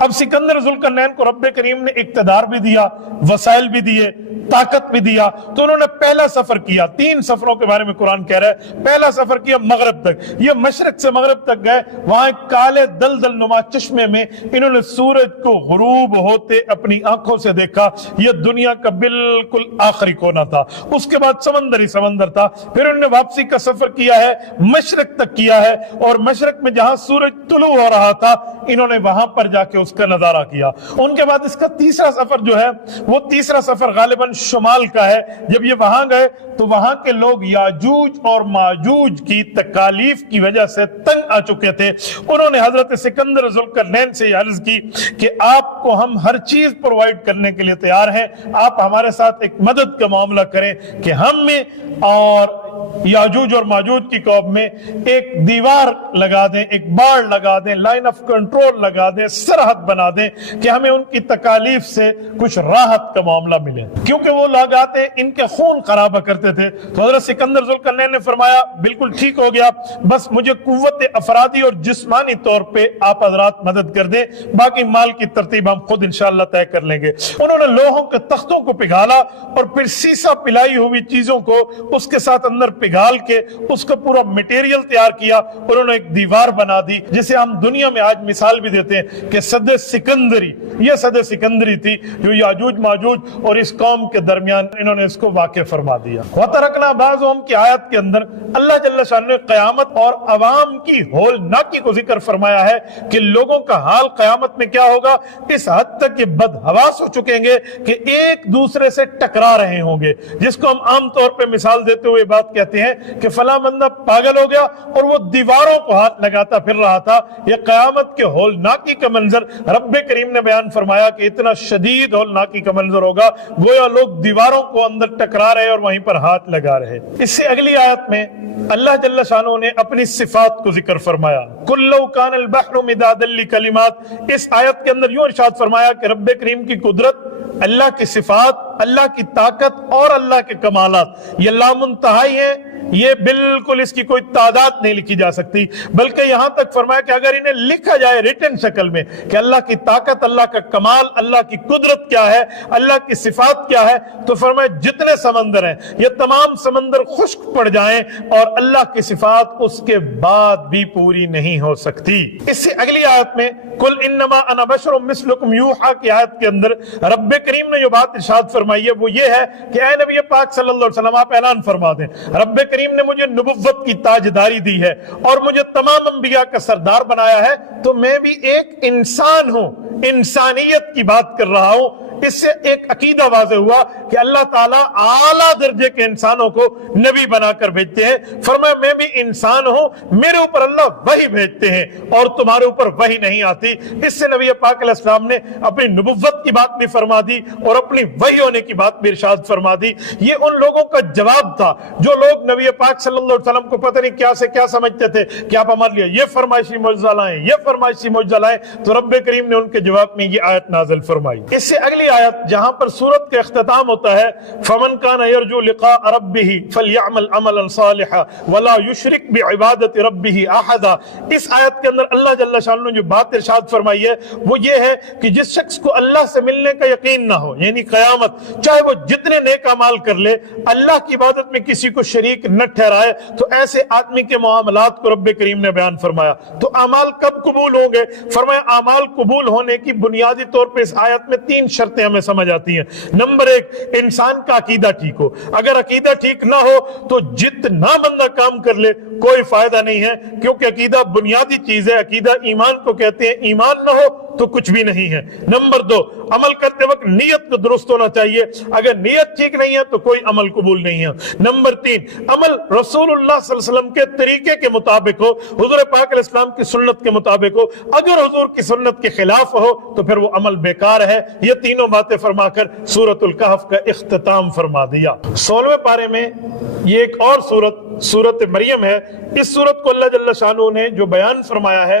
اب سکندر ذوالقرنین کو رب کریم نے اقتدار بھی دیا، وسائل بھی دیے، طاقت بھی دیا، تو انہوں نے پہلا سفر کیا۔ 3 سفروں کے بارے میں قرآن کہہ رہا ہے۔ پہلا سفر کیا مغرب تک، یہ مشرق سے مغرب تک گئے، وہاں ایک کالے دلدل نما چشمے میں انہوں نے سورج کو غروب ہوتے اپنی آنکھوں سے دیکھا۔ یہ دنیا کا بالکل آخری کونا تھا، اس کے بعد سمندر ہی سمندر تھا۔ پھر انہوں نے واپسی کا سفر کیا ہے، مشرق تک کیا ہے، اور مشرق میں جہاں سورج طلوع ہو رہا تھا انہوں نے وہاں پر جا کے اس کا نظارہ کیا۔ ان کے بعد اس کا تیسرا سفر جو ہے، وہ تیسرا سفر غالباً شمال کا ہے۔ جب یہ وہاں گئے تو وہاں کے لوگ یاجوج اور ماجوج کی تکالیف کی وجہ سے تنگ آ چکے تھے۔ انہوں نے حضرت سکندر ذوالقرنین سے یہ عرض کی کہ آپ کو ہم ہر چیز پرووائڈ کرنے کے لیے تیار ہیں، آپ ہمارے ساتھ ایک مدد کا معاملہ کریں کہ ہم میں اور یاجوج اور ماجوج کی قوم میں ایک دیوار لگا دیں، ایک باڑ لگا دیں، لائن آف کنٹرول لگا دیں، سرحد بنا دیں کہ ہمیں ان کی تکالیف سے کچھ راحت کا معاملہ ملے، کیونکہ وہ لوگ آتے ان کے خون خرابہ کرتے تھے۔ تو حضرت سکندر ذوالقرنین نے فرمایا بالکل ٹھیک ہو گیا، بس مجھے قوت افرادی اور جسمانی طور پہ آپ حضرات مدد کر دیں، باقی مال کی ترتیب ہم خود انشاءاللہ طے کر لیں گے۔ انہوں نے لوہوں کے تختوں کو پگھالا اور پھر سیسا پلائی ہوئی چیزوں کو اس کے ساتھ اندر پگھال کے اس کا پورا میٹیریل تیار کیا۔ انہوں نے ایک دیوار بنا دی جسے ہم دنیا میں آج مثال بھی دیتے ہیں کہ سد سکندری، یہ سد سکندری تھی جو یاجوج ماجوج اور اس قوم کے درمیان انہوں نے اس کو واقع فرما دیا۔ وَتَرَكْنَا بَعْضُهُمْ کی آیت کے اندر اللہ جل شانہ نے قیامت اور عوام کی ہولناکی کو ذکر فرمایا ہے کہ لوگوں کا حال قیامت میں کیا ہوگا، اس حد تک یہ بدحواس ہو چکیں گے کہ ایک دوسرے سے ٹکرا رہے ہوں گے، جس کو ہم عام طور پہ مثال دیتے ہوئے بات کہتے ہیں کہ فلاں بندہ پاگل ہو گیا اور وہ دیواروں کو ہاتھ لگاتا پھر رہا تھا۔ یہ قیامت کے ہولناکی کا منظر رب کریم نے بیان فرمایا کہ اتنا شدید ہولناکی کا منظر ہوگا، گویا لوگ دیواروں کو اندر ٹکرا رہے اور وہیں پر ہاتھ لگا رہے۔ اس سے اگلی آیت میں اللہ جل شانہ نے اپنی صفات کو ذکر فرمایا، قُلْ لَوْ كَانَ الْبَحْرُ مِدَادًا لِكَلِمَاتِ۔ اس آیت کے اندر یوں ارشاد فرمایا کہ رب کریم کی قدرت، اللہ کی صفات، اللہ کی طاقت اور اللہ کے کمالات یہ لامنتہائی ہیں، یہ بالکل اس کی کوئی تعداد نہیں لکھی جا سکتی، بلکہ یہاں تک فرمایا کہ اگر انہیں لکھا جائے ریٹن شکل میں کہ اللہ کی طاقت، اللہ کا کمال، اللہ کی قدرت کیا ہے، اللہ کی صفات کیا ہے، تو فرمایا جتنے سمندر ہیں یہ تمام سمندر خشک پڑ جائیں اور اللہ کی صفات اس کے بعد بھی پوری نہیں ہو سکتی۔ اس سے اگلی آیت میں قُلْ إِنَّمَا أَنَا بَشَرٌ مِثْلُكُمْ يُوحَىٰ کی آیت کے اندر رب کریم نے جو بات ارشاد فرمائی ہے وہ یہ ہے کہ اے نبی پاک صلی اللہ علیہ وسلم آپ اعلان فرما دیں، رب کریم نے مجھے نبوت کی تاجداری دی ہے اور مجھے تمام انبیاء کا سردار بنایا ہے، تو میں بھی ایک انسان ہوں، انسانیت کی بات کر رہا ہوں۔ اس سے ایک عقیدہ واضح ہوا کہ اللہ تعالیٰ اعلیٰ درجے کے انسانوں کو نبی بنا کر بھیجتے ہیں۔ فرمایا میں بھی انسان ہوں، میرے اوپر اللہ وحی بھیجتے ہیں اور تمہارے اوپر وحی نہیں آتی۔ اس سے نبی پاک علیہ السلام نے اپنی نبوت کی بات بھی فرما دی اور اپنی وحی ہونے کی بات بھی ارشاد فرما دی۔ یہ ان لوگوں کا جواب تھا جو لوگ نبی پاک صلی اللہ علیہ وسلم کو پتہ نہیں کیا سے کیا سمجھتے تھے کہ آپ ہمارے لیے یہ فرمائشی معجزہ لائیں، یہ فرمائشی معجزہ لائیں، تو رب کریم نے ان کے جواب میں یہ آیت نازل فرمائی۔ اس سے اگلی آیت جہاں پر سورت کا اختتام ہوتا ہے فَمَنْ كَانَ يَرْجُو لِقَاءَ رَبِّهِ فَلْيَعْمَلْ عَمَلًا صَالِحًا وَلَا يُشْرِكْ بِعِبَادَةِ رَبِّهِ أَحَدًا۔ اس آیت کے اندر اللہ جل شانہ نے جو بات ارشاد فرمائی ہے وہ یہ ہے کہ جس شخص کو اللہ سے ملنے کا یقین نہ ہو، یعنی قیامت، چاہے وہ جتنے نیک اعمال کر لے، اللہ کی عبادت میں کسی کو شریک نہ ٹھہرائے، تو ایسے آدمی کے معاملات کو رب کریم نے بیان فرمایا۔ تو اعمال کب قبول ہوں گے؟ فرمایا اعمال قبول ہونے کی بنیادی طور پہ اس آیت میں 3 شرطیں ہمیں سمجھ آتی ہیں۔ نمبر 1، انسان کا عقیدہ ٹھیک ہو۔ اگر عقیدہ ٹھیک نہ ہو تو جتنا بندہ کام کر لے کوئی فائدہ نہیں ہے، کیونکہ عقیدہ بنیادی چیز ہے، عقیدہ ایمان کو کہتے ہیں، ایمان نہ ہو تو کچھ بھی نہیں ہے۔ نمبر 2، عمل کرتے وقت نیت کو درست ہونا چاہیے، اگر نیت ٹھیک نہیں ہے تو کوئی عمل قبول نہیں ہے۔ نمبر 3، عمل رسول اللہ صلی اللہ علیہ وسلم کے طریقے کے مطابق ہو، حضور پاک علیہ السلام کی سنت کے مطابق ہو، اگر حضور کی سنت کے خلاف ہو تو پھر وہ عمل بیکار ہے۔ یہ تینوں باتیں فرما کر سورۃ الکہف کا اختتام فرما دیا۔ 16ویں پارے میں یہ ایک اور سورت مریم ہے۔ اس سورت کو اللہ جل شانہ نے جو بیان فرمایا ہے،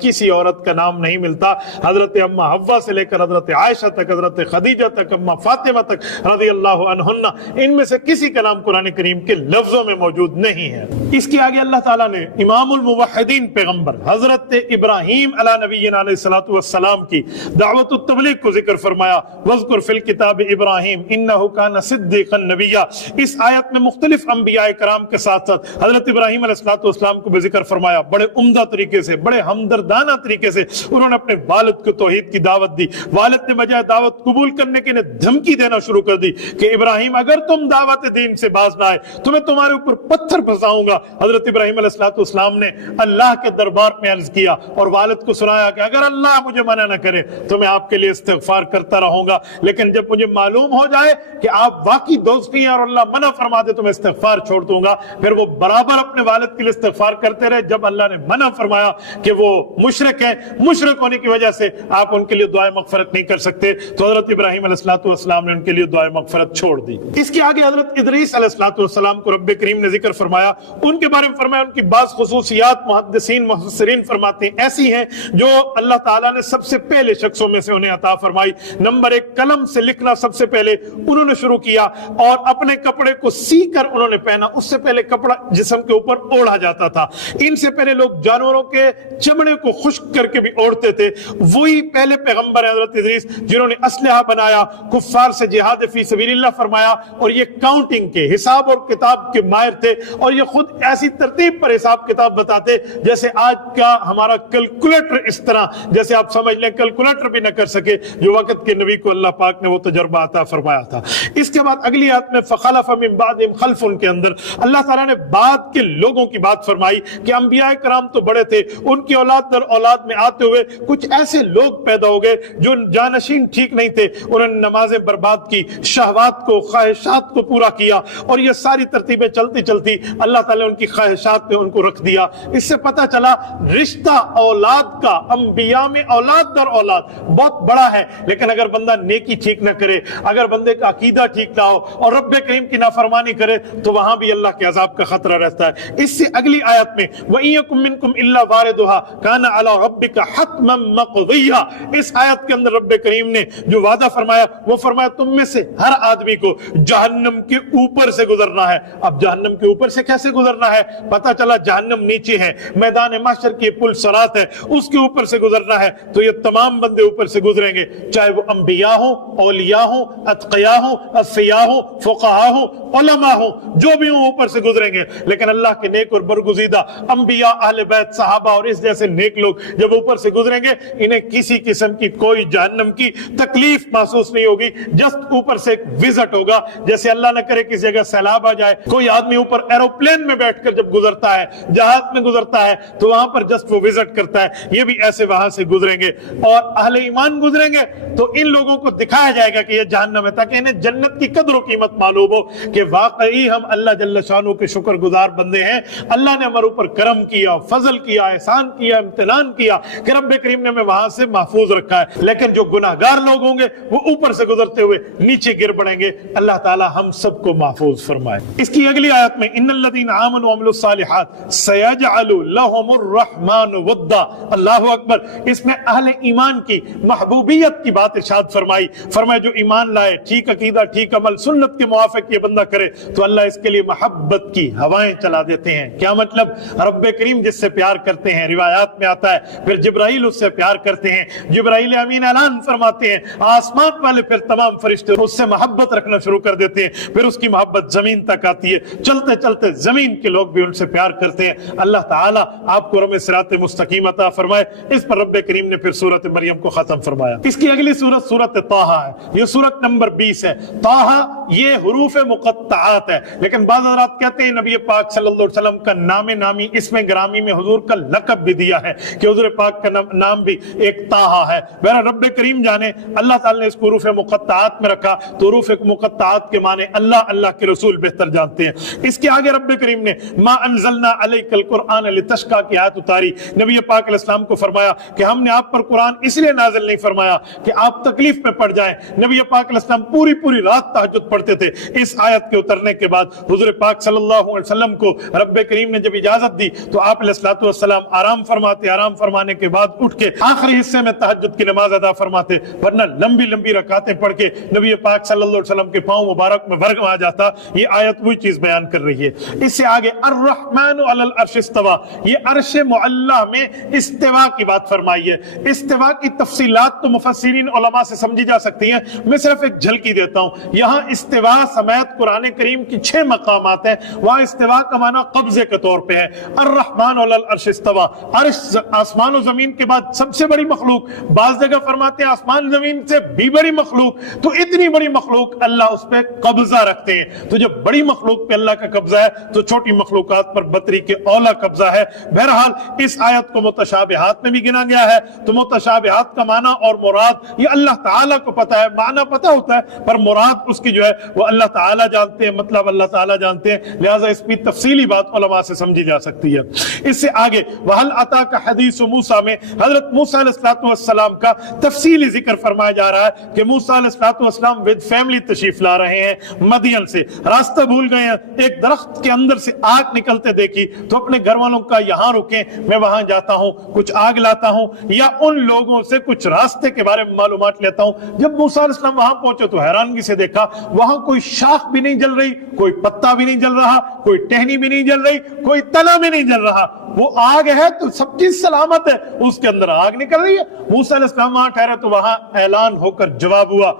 کسی عورت کا نام نہیں ملتا. حضرت اما حوا سے لے کر حضرت عائشہ تک، حضرت خدیجہ تک، اما فاطمہ تک رضی اللہ عنہن، ان میں سے کسی کا نام قرآن کریم کے لفظوں میں موجود نہیں ہے. اس کے آگے اللہ تعالیٰ نے امام الموحدین پیغمبر حضرت ابراہیم علیہ نبینا علیہ الصلوۃ والسلام کی دعوت التبلیغ کو ذکر فرمایا. وذکر فی الکتاب ابراہیم انہ کان صدیقا نبیا. اس آیت میں مختلف انبیاء کرام کے ساتھ ساتھ حضرت ابراہیم علیہ الصلوۃ والسلام کو بھی ذکر فرمایا. بڑے عمدہ طریقے سے، بڑے ہمدردانہ طریقے سے انہوں نے اپنے والد کو توحید کی دعوت دی. والد نے بجائے دعوت قبول کرنے کے انہیں دھمکی دینا شروع کر دی کہ ابراہیم اگر تم دعوت دین سے باز نہ آئے تو میں تمہارے اوپر پتھر پھنساؤں گا. حضرت ابراہیم علیہ الصلوۃ والسلام نے اللہ کے دربار میں عرض کیا اور والد کو سنایا کہ اگر اللہ مجھے منع نہ کرے تو میں آپ کے لیے استغفار کرتا رہوں گا، لیکن جب مجھے معلوم ہو جائے کہ آپ واقعی دوستی ہیں اور اللہ منع فرما دے تو میں استغفار چھوڑ دوں گا. پھر وہ برابر اپنے والد کے لیے استغفار کرتے رہے. جب اللہ نے منع فرمایا کہ وہ مشرک ہیں، مشرک ہونے کی وجہ سے آپ ان کے لیے دعائے مغفرت نہیں کر سکتے، تو حضرت ابراہیم علیہ الصلوۃ والسلام نے ان کے لیے دعائے مغفرت چھوڑ دی. اس کے آگے حضرت ادریس علیہ الصلوۃ والسلام کو رب کریم نے ذکر فرمایا. ان کے بارے میں فرمایا ان کی بعض خصوصیات محدثین مفسرین فرماتے ہیں ایسی ہیں جو اللہ تعالیٰ نے سب سے پہلے شخصوں میں سے انہیں عطا فرمائی. نمبر 1، قلم سے لکھنا سب سے پہلے انہوں نے شروع کیا اور اپنے کپڑے کو سی کر انہوں نے پہنا. اس سے پہلے کپڑا جسم کے اوپر اوڑھا جاتا تھا. ان سے پہلے لوگ جانوروں کے چمڑے کو خشک کر کے بھی اوڑھتے تھے. وہی پہلے پیغمبر ہیں حضرت ادریس جنہوں نے اسلحہ بنایا، کفار سے جہاد فی سبیل اللہ فرمایا، اور یہ کاؤنٹنگ کے، حساب اور کتاب کے ماہر تھے، اور یہ خود ایسی ترتیب پر حساب کتاب بتاتے جیسے آج کا ہمارا کیلکولیٹر. اس طرح جیسے آپ سمجھ لیں کیلکولیٹر بھی نہ کر سکے جو وقت کے نبی کو اللہ پاک نے وہ تجربہ عطا فرمایا تھا. اس کے بعد اگلی آیت میں فخلف من بعدہم خلف کے اندر اللہ تعالیٰ نے بعد کے لوگوں کی بات فرمائی کہ انبیاء کرام تو بڑے تھے، ان کی اولاد در اولاد میں آتے ہوئے کچھ ایسے لوگ پیدا ہو گئے جو جانشین ٹھیک نہیں تھے. انہوں نے نمازیں برباد کی، شہوات کو، خواہشات کو پورا کیا، اور یہ ساری ترتیبیں چلتی چلتی اللہ تعالیٰ نے ان کی خواہشات پہ ان کو رکھ دیا. اس سے پتہ چلا رشتہ اولاد کا انبیاء میں اولاد در اولاد بہت بڑا ہے، لیکن اگر بندہ نیکی ٹھیک نہ کرے، اگر بندے کا عقیدہ ٹھیک نہ ہو اور رب کریم کی نافرمانی کرے تو وہاں بھی اللہ کے عذاب کا خطرہ رہتا ہے. اس سے اگلی آیت میں وَإِن مِّنكُمْ إِلَّا وَارِدُهَا كَانَ عَلَى رَبِّكَ حَتْمًا مَّقْضِيًّا. اس آیت کے اندر رب کریم نے جو وعدہ فرمایا وہ فرمایا تم میں سے ہر آدمی کو جہنم کے اوپر سے گزرنا ہے. اب جہنم کے اوپر سے کیسے گزرنا ہے؟ پتہ چلا جہنم نیچے ہے، میدان محشر کی پل صراط ہے، اس کے اوپر سے گزرنا ہے. تو یہ تمام بندے اوپر سے گزریں گے، چاہے وہ انبیاء ہوں، اولیاء ہوں، اتقیاء ہوں، اصفیاء ہوں، فقہاء ہوں، علماء ہوں، جو بھی ہوں اوپر سے گزریں گے. لیکن اللہ کے نیک اور برگزیدہ انبیاء، اہل بیت، صحابہ اور اس جیسے نیک لوگ جب اوپر سے گزریں گے انہیں کسی قسم کی کوئی جہنم کی تکلیف محسوس نہیں ہوگی. جسٹ اوپر سے ایک وزٹ ہوگا، جیسے اللہ نہ کرے کسی جگہ سیلاب آ جائے، کوئی آدمی اوپر ایروپلین میں بیٹھ کر جب گزرتا ہے، جہاز میں گزرتا ہے تو وہاں پر جسٹ وہ وزٹ کرتا ہے. یہ بھی ایسے وہاں سے گزریں گے اور اہل ایمان گزریں گے تو ان لوگوں کو دکھایا جائے گا کہ یہ جہنم ہے، تاکہ انہیں جنت کی قدر و قیمت معلوم ہو کہ واقعی ہم اللہ جل شانہ کے شکر گزار بندے ہیں. اللہ نے ہمارے اوپر کرم کیا، فضل کیا، احسان کیا، امتنان کیا کہ رب کریم نے ہمیں وہاں سے محفوظ رکھا ہے. لیکن جو گناہگار لوگ ہوں گے وہ اوپر سے گزرتے ہوئے نیچے گر پڑیں گے. اللہ تعالی ہم سب کو محفوظ فرمائے. اس کی اگلی آیت میں ان الذین آمنوا وعملوا الصالحات سیجعل لهم الرحمن ودا. اللہ اکبر. اس میں اہل ایمان کی محبوبیت کی بات ارشاد فرمائی. فرمایا جو ایمان لائے، ٹھیک عقیدہ، ٹھیک عمل، سنت کے موافق یہ بندہ کرے تو اللہ اس کے لیے محبت کی ہوائیں چلا دیتے ہیں. کیا مطلب؟ رب کریم جس سے پیار کرتے ہیں، روایات میں آتا ہے پھر جبرائیل اس سے پیار کرتے ہیں، جبرائیل امین اعلان فرماتے ہیں، آسمان والے پھر تمام فرشتے اس سے محبت رکھنا شروع کر دیتے ہیں، پھر اس کی محبت زمین تک آتی ہے، چلتے چلتے زمین کے لوگ بھی ان سے پیار کرتے ہیں. اللہ تعالیٰ آپ کو رم صراط مستقیم عطا فرمائے. اس پر رب کریم نے پھر سورت مریم کو ختم فرمایا. اس کی اگلی سورت سورت طٰہٰ ہے. یہ سورت نمبر 20 ہے. طٰہٰ یہ حروف مقطعات ہے، لیکن بعض حضرات کہتے ہیں نبی پاک صلی اللہ علیہ وسلم کا نام نامی اس میں گرامی میں حضور کا لقب بھی دیا ہے کہ حضور پاک کا نام بھی ایک طٰہٰ ہے. بہرحال رب کریم جانے اللہ تعالی نے اس کو حروف مقطعات میں رکھا تو حروف مقطعات کے معنی اللہ کے رسول بہتر جانتے ہیں. اس کے آگے رب کریم نے ما انزلنا علیک القرآن لتشقی کی آیت اتاری. نبی پاک علیہ السلام کو فرمایا کہ ہم نے آپ پر قرآن اس لیے نازل نہیں فرمایا کہ آپ تکلیف میں پڑ جائیں. نبی پاک علیہ السلام پوری رات تہجد پڑھتے تھے. اس آیت کے اترنے کے بعد حضور پاک صلی اللہ علیہ وسلم کو رب کریم نے جب اجازت دی تو آپ علیہ الصلوۃ والسلام آرام فرماتے، آرام فرمانے کے بعد اٹھ کے آخری حصے میں تہجد کی نماز ادا فرماتے، ورنہ لمبی لمبی رکعتیں پڑھ کے نبی پاک صلی اللہ علیہ وسلم کے پاؤں مبارک میں ورم آ جاتا۔ یہ آیت وہی چیز بیان کر رہی ہے۔ اس سے آگے الرحمن علی العرش استوى، یہ عرش معلی میں استوا کی بات فرمائی ہے۔ استوا کی تفصیلات تو مفسرین علماء سے سمجھی جا سکتی ہیں، میں صرف ایک جھلکی دیتا ہوں۔ یہاں استوا سمیت قرآن کریم کی 6 مقامات ہیں، وہاں استوا کا معنی قبضے کے طور پہ ہے۔ الرحمن علی العرش استوى، عرش آسمان و زمین کے بعد سب سے بڑی مخلوق، بعض جگہ فرماتے ہیں آسمان زمین سے بھی بڑی مخلوق، تو اتنی بڑی مخلوق اللہ اس پہ قبضہ رکھتے ہیں۔ تو جب بڑی مخلوق پہ اللہ کا قبضہ ہے تو چھوٹی مخلوقات پر بطری کے اولا قبضہ ہے۔ بہرحال اس آیت کو متشابہات میں بھی گنا گیا ہے، تو متشابہات کا معنی اور مراد یہ اللہ تعالیٰ کو پتا ہے، معنی پتا ہوتا ہے پر مراد اس کی جو ہے وہ اللہ تعالیٰ جانتے ہیں، مطلب اللہ تعالیٰ جانتے ہیں، لہٰذا اس کی تفصیلی بات علماء سے سمجھی جا سکتی ہے۔ اس سے آگے وَهَلْ أَتَاكَ حَدِيثُ مُوسَىٰ میں حضرت موسیٰ علیہ السلام کا تفصیلی ذکر فرمایا جا رہا ہے کہ موسیٰ علیہ السلام ود فیملی تشریف لا رہے ہیں مدین سے، راستہ بھول گئے ہیں، ایک درخت کے اندر سے آگ نکلتے دیکھی تو اپنے گھر والوں کا یہاں رکیں، میں وہاں جاتا ہوں، کچھ آگ لاتا ہوں، یا ان لوگوں سے کچھ راستے کے بارے میں معلومات لیتا ہوں۔ جب موسیٰ علیہ السلام وہاں پہنچے تو حیرانگی سے دیکھا وہاں کوئی شاخ بھی نہیں جل رہی، کوئی پتا بھی نہیں جل رہا، کوئی ٹہنی بھی نہیں جل رہی، کوئی تنا بھی نہیں جل رہا۔ وہ آگ ہے تو سب چیز سلامت ہے، اس کے اندر آگ نکل رہی ہے۔ موسیٰ علیہ السلام وہاں ٹھہرے تو وہاں اعلان ہو کر جواب ہوا،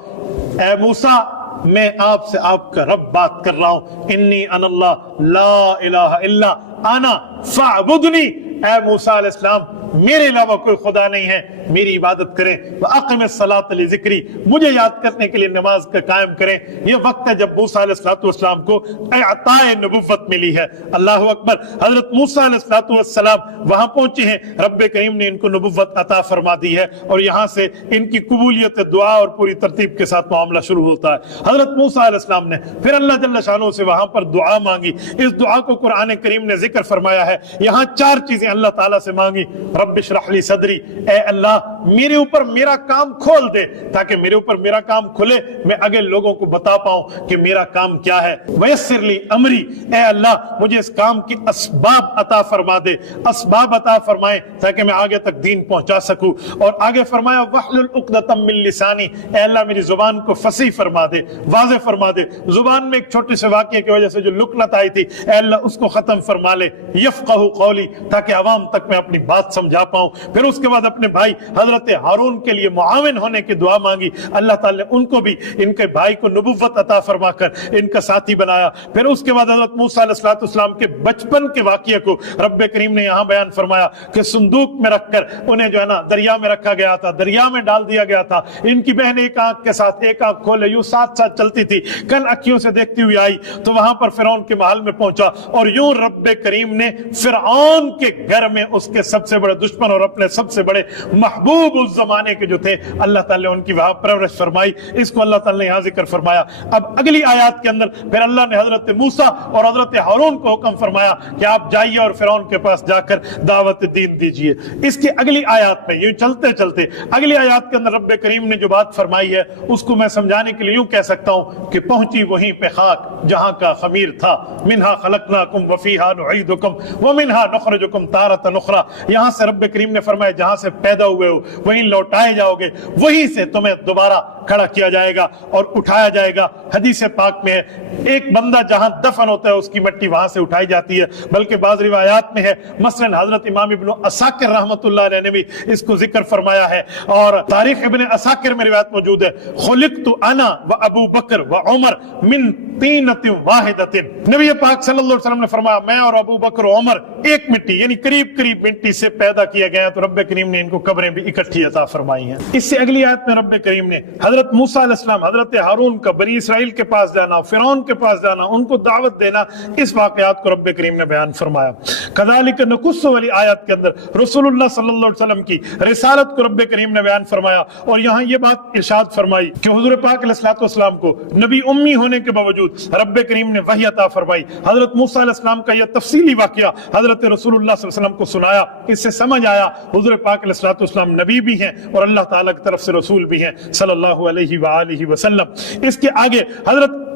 اے موسیٰ میں آپ سے آپ کا رب بات کر رہا ہوں، انی انا اللہ لا الہ الا انا فاعبدنی۔ اے موسیٰ علیہ السلام میرے علاوہ کوئی خدا نہیں ہے، میری عبادت کریں۔ وَأَقِمِ الصَّلَاةَ لِذِكْرِي، مجھے یاد کرنے کے لیے نماز کا قائم کریں۔ یہ وقت ہے جب موسیٰ علیہ السلام کو اعطائے نبوت ملی ہے۔ اللہ اکبر۔ حضرت موسیٰ علیہ السلام وہاں پہنچے ہیں، رب کریم نے ان کو نبوت عطا فرما دی ہے، اور یہاں سے ان کی قبولیت دعا اور پوری ترتیب کے ساتھ معاملہ شروع ہوتا ہے۔ حضرت موسیٰ علیہ السلام نے پھر اللہ جل شانہ سے وہاں پر دعا مانگی۔ اس دعا کو قرآن کریم نے ذکر فرمایا ہے۔ یہاں 4 چیزیں اللہ تعالیٰ سے مانگی۔ رب اشرح لی صدری، اے اللہ میرے اوپر میرا کام کھول دے، تاکہ میرے اوپر میرا کام کھلے، میں آگے لوگوں کو بتا پاؤں کہ میرا کام کیا ہے۔ ویسر لی امری، اے اللہ مجھے اس کام کی اسباب عطا فرما دے، اسباب عطا فرمائے تاکہ میں آگے تک دین پہنچا سکوں۔ اور آگے فرمایا واحلل عقدۃ من لسانی، اے اللہ میری زبان کو فصیح فرما دے، واضح فرما دے۔ زبان میں ایک چھوٹے سے واقعے کی وجہ سے جو لکنت آئی تھی، اے اللہ اس کو ختم فرما لے، یفقہوا قولی، تاکہ عوام تک میں اپنی بات سمجھا پاؤں۔ پھر اس کے بعد اپنے بھائی حضرت ہارون کے لیے معاون ہونے کی دعا مانگی، اللہ تعالی نے ان کو بھی ان کے بھائی کو نبوت عطا فرما کر ان کا ساتھی بنایا۔ پھر اس کے بعد حضرت موسیٰ علیہ السلام کے بچپن کے واقعے کو رب کریم نے یہاں بیان فرمایا کہ صندوق میں رکھ کر انہیں جو ہے نا دریا میں رکھا گیا تھا، دریا میں ڈال دیا گیا تھا۔ ان کی بہن ایک آنکھ کے ساتھ ایک آنکھ کھولے یوں ساتھ ساتھ چلتی تھی، کن اکھیوں سے دیکھتی ہوئی آئی تو وہاں پر فرعون کے محل میں پہنچا، اور یوں رب کریم نے فرعون کے گھر میں اس کے سب سے بڑے دشمن اور اپنے سب سے بڑے محبوب اس زمانے کے جو تھے، اللہ تعالیٰ نے ان کی وہاں پرورش فرمائی۔ اس کو اللہ تعالیٰ نے یہاں ذکر فرمایا۔ اب اگلی آیات کے اندر پھر اللہ نے حضرت موسیٰ اور حضرت ہارون کو حکم فرمایا کہ آپ جائیے اور فرعون کے پاس جا کر دعوت دین دیجیے۔ اس کی اگلی آیات میں یوں چلتے چلتے اگلی آیات کے اندر رب کریم نے جو بات فرمائی ہے اس کو میں سمجھانے کے لیے یوں کہہ سکتا ہوں کہ پہنچی وہیں پہ خاک جہاں کا خمیر تھا، منہا خلقناکم وفیہا نعیدکم ومنہا نخرجکم تارۃ اخری۔ یہاں سے رب کریم نے فرمایا جہاں سے پیدا ہوئے ہو وہیں لوٹائے جاؤ گے، وہیں سے تمہیں دوبارہ کھڑا کیا جائے گا اور اٹھایا جائے گا۔ حدیث پاک میں ہے ایک بندہ جہاں دفن ہوتا ہے اس کی مٹی وہاں سے اٹھائی جاتی ہے، بلکہ بعض روایات میں ہے، مثلا حضرت امام ابن عساکر رحمۃ اللہ علیہ نے بھی اس کو ذکر فرمایا ہے، اور تاریخ ابن عساکر میں روایت موجود ہے، خلقت انا و ابو بکر و عمر من طینۃ واحدۃ۔ نبی پاک صلی اللہ علیہ وسلم نے فرمایا میں اور ابو بکر و عمر ایک مٹی یعنی قریب قریب مٹی سے پیدا کیا گیا، تو رب کریم نے ان کو قبریں بھی اکٹھی عطا فرمائی ہیں۔ اس سے اگلی آیت میں رب کریم نے حضرت موسیٰ علیہ السلام، حضرت ہارون کا بنی اسرائیل کے پاس جانا، فرعون کے پاس جانا، ان کو دعوت دینا، اس واقعات کو رب کریم نے بیان فرمایا۔ کذالک نقص والی آیت کے اندر رسول اللہ صلی اللہ علیہ وسلم کی رسالت کو رب کریم نے بیان فرمایا، اور یہاں یہ بات ارشاد فرمائی کہ حضور پاک علیہ السلام کو نبی امی ہونے کے باوجود رب کریم نے وحی عطا فرمائی۔ حضرت موسیٰ علیہ السلام کا یہ تفصیلی واقعہ حضرت رسول اللہ صلی اللہ علیہ وسلم کو سنایا، اس سے سمجھ آیا حضور پاک علیہ السلام نبی بھی ہیں اور اللہ تعالیٰ کی طرف سے رسول بھی ہیں صلی اللہ علیہ وآلہ وسلم۔ اس کے آگے حضرت